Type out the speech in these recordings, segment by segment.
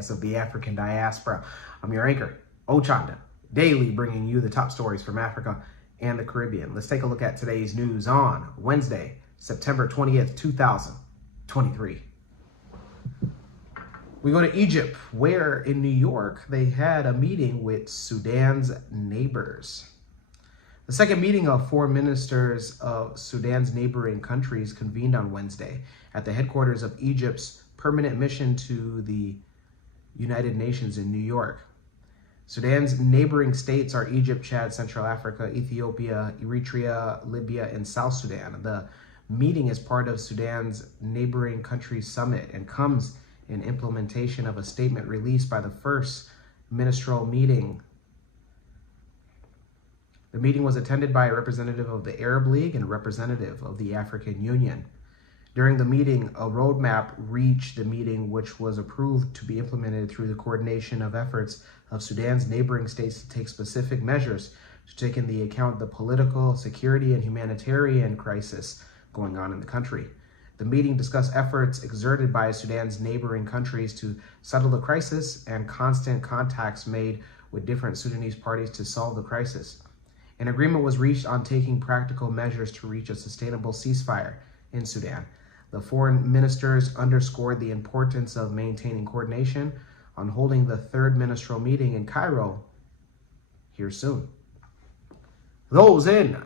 podcast of the African diaspora. I'm your anchor, Ochanda, daily bringing you the top stories from Africa and the Caribbean. Let's take a look at today's news on Wednesday, September 20th, 2023. We go to Egypt, where in New York, they had a meeting with Sudan's neighbors. The second meeting of foreign ministers of Sudan's neighboring countries convened on Wednesday at the headquarters of Egypt's permanent mission to the United Nations in New York. Sudan's neighboring states are Egypt, Chad, Central Africa, Ethiopia, Eritrea, Libya, and South Sudan. The meeting is part of Sudan's neighboring countries summit and comes in implementation of a statement released by the first ministerial meeting. The meeting was attended by a representative of the Arab League and a representative of the African Union. During the meeting, a roadmap reached the meeting, which was approved to be implemented through the coordination of efforts of Sudan's neighboring states to take specific measures to take into account the political, security, and humanitarian crisis going on in the country. The meeting discussed efforts exerted by Sudan's neighboring countries to settle the crisis and constant contacts made with different Sudanese parties to solve the crisis. An agreement was reached on taking practical measures to reach a sustainable ceasefire in Sudan. The foreign ministers underscored the importance of maintaining coordination on holding the third ministerial meeting in Cairo here soon. Those in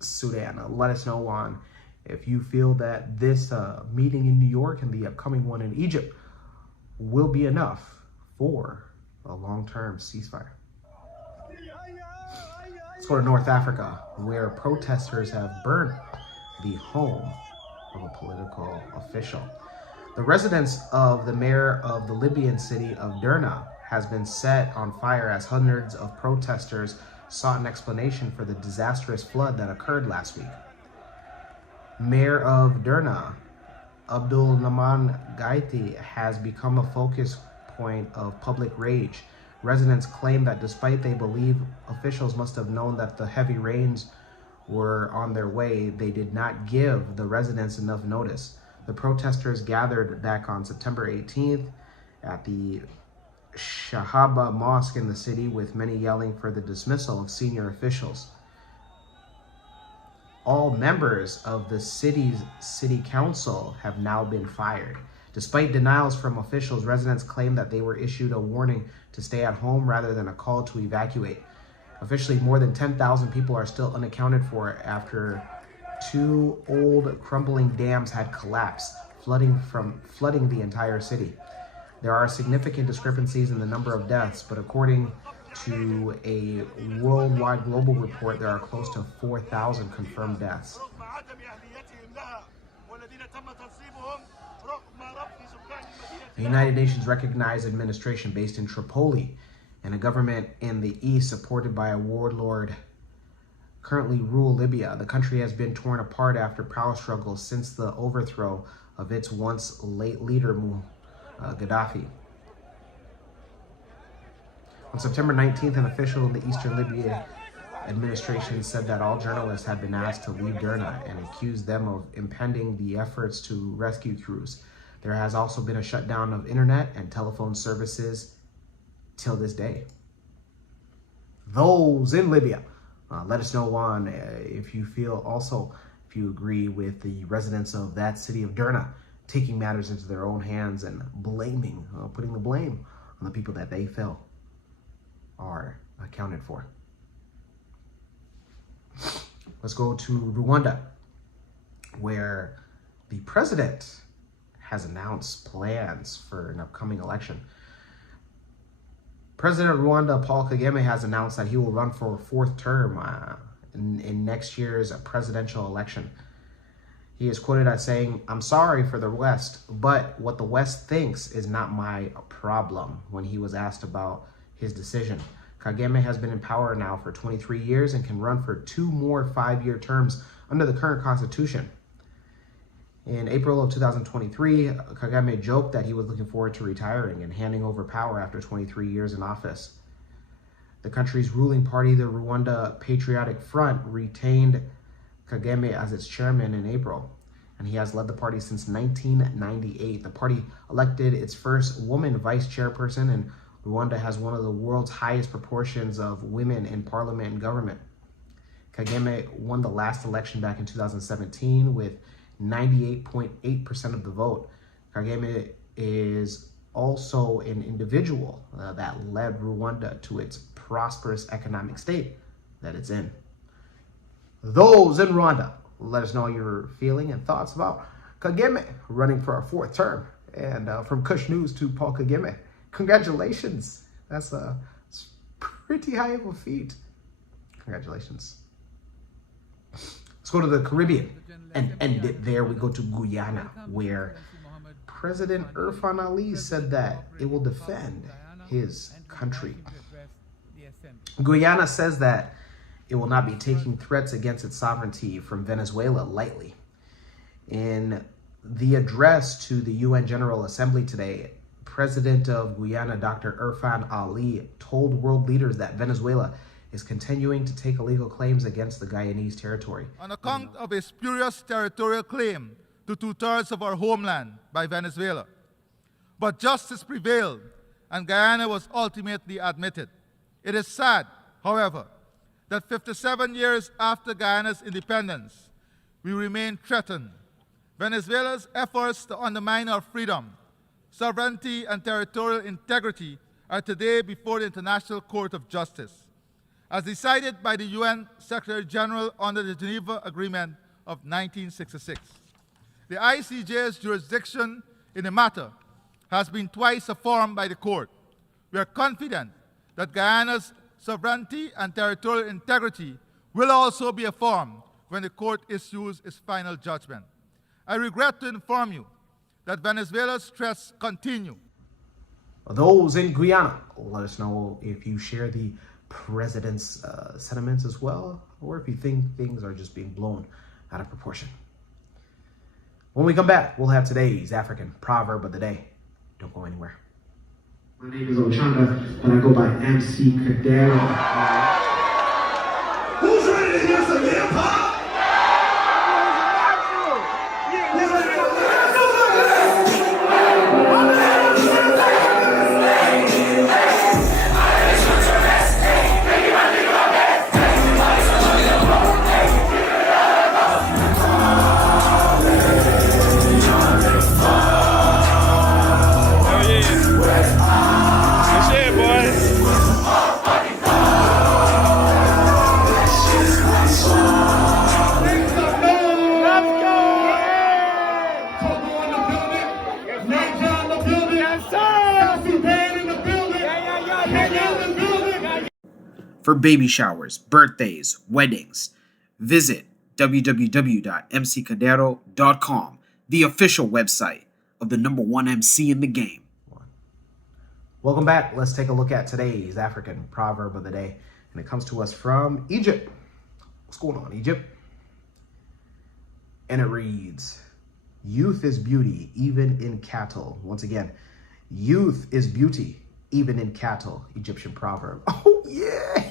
Sudan, let us know on if you feel that this meeting in New York and the upcoming one in Egypt will be enough for a long-term ceasefire. Let's go to North Africa, where protesters have burned the home of a political official. The residence of the mayor of the Libyan city of Derna has been set on fire as hundreds of protesters sought an explanation for the disastrous flood that occurred last week. Mayor of Derna, Abdul Naman Gaiti, has become a focus point of public rage. Residents claim that despite they believe officials must have known that the heavy rains were on their way, they did not give the residents enough notice. The protesters gathered back on September 18th at the Shahaba Mosque in the city, with many yelling for the dismissal of senior officials. All members of the city's city council have now been fired. Despite denials from officials, residents claim that they were issued a warning to stay at home rather than a call to evacuate. Officially, more than 10,000 people are still unaccounted for after two old crumbling dams had collapsed, flooding the entire city. There are significant discrepancies in the number of deaths, but according to a worldwide global report, there are close to 4,000 confirmed deaths. The United Nations recognized administration based in Tripoli and a government in the east supported by a warlord currently rule Libya. The country has been torn apart after power struggles since the overthrow of its once late leader, Gaddafi. On September 19th, an official in the Eastern Libya administration said that all journalists had been asked to leave Derna and accused them of impeding the efforts to rescue crews. There has also been a shutdown of internet and telephone services till this day. Those in Libya, let us know on if you agree with the residents of that city of Derna taking matters into their own hands and putting the blame on the people that they feel are accounted for. Let's go to Rwanda, where the president has announced plans for an upcoming election. President of Rwanda, Paul Kagame, has announced that he will run for a fourth term in next year's presidential election. He is quoted as saying, "I'm sorry for the West, but what the West thinks is not my problem," when he was asked about his decision. Kagame has been in power now for 23 years and can run for 2 more 5-year terms under the current constitution. In April of 2023, Kagame joked that he was looking forward to retiring and handing over power after 23 years in office. The country's ruling party, the Rwanda Patriotic Front, retained Kagame as its chairman in April. and he has led the party since 1998. The party elected its first woman vice chairperson, and Rwanda has one of the world's highest proportions of women in parliament and government. Kagame won the last election back in 2017 with 98.8% of the vote. Kagame is also an individual that led Rwanda to its prosperous economic state that it's in. Those in Rwanda, let us know your feeling and thoughts about Kagame running for a fourth term. And from Kush News to Paul Kagame, congratulations. That's pretty high of a feat. Congratulations. Let's go to the Caribbean and end it there. We go to Guyana, where President Irfan Ali said that it will defend his country. Guyana says that it will not be taking threats against its sovereignty from Venezuela lightly. In the address to the UN General Assembly today, President of Guyana, Dr. Irfan Ali, told world leaders that Venezuela is continuing to take illegal claims against the Guyanese territory. On account of a spurious territorial claim to 2/3 of our homeland by Venezuela. But justice prevailed, and Guyana was ultimately admitted. It is sad, however, that 57 years after Guyana's independence, we remain threatened. Venezuela's efforts to undermine our freedom, sovereignty, and territorial integrity are today before the International Court of Justice, as decided by the UN Secretary General under the Geneva Agreement of 1966. The ICJ's jurisdiction in the matter has been twice affirmed by the court. We are confident that Guyana's sovereignty and territorial integrity will also be affirmed when the court issues its final judgment. I regret to inform you that Venezuela's threats continue. Those in Guyana, let us know if you share the president's sentiments as well, or if you think things are just being blown out of proportion. When we come back, we'll have today's African proverb of the day. Don't go anywhere. My name is Ochanda, but I go by MC Cadero. Who's ready to hear some hip hop? For baby showers, birthdays, weddings, visit www.mccadero.com, the official website of the #1 MC in the game. Welcome back. Let's take a look at today's African proverb of the day. And it comes to us from Egypt. What's going on, Egypt? And it reads, youth is beauty, even in cattle. Once again, youth is beauty, even in cattle. Egyptian proverb. Oh, yeah.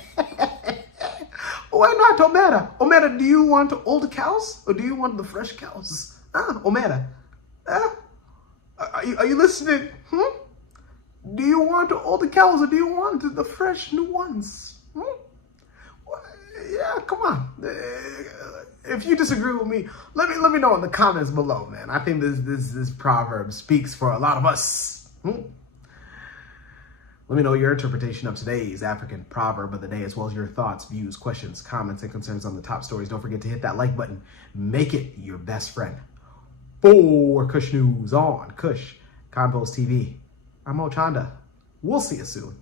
Why not, Omera? Omera, do you want old cows or do you want the fresh cows? Omera. Are you listening? Do you want old cows or do you want the fresh new ones? Yeah, come on. If you disagree with me, let me know in the comments below, man. I think this proverb speaks for a lot of us. Let me know your interpretation of today's African proverb of the day, as well as your thoughts, views, questions, comments, and concerns on the top stories. Don't forget to hit that like button. Make it your best friend. For Kush News on Kush Convos TV, I'm Ochanda. We'll see you soon.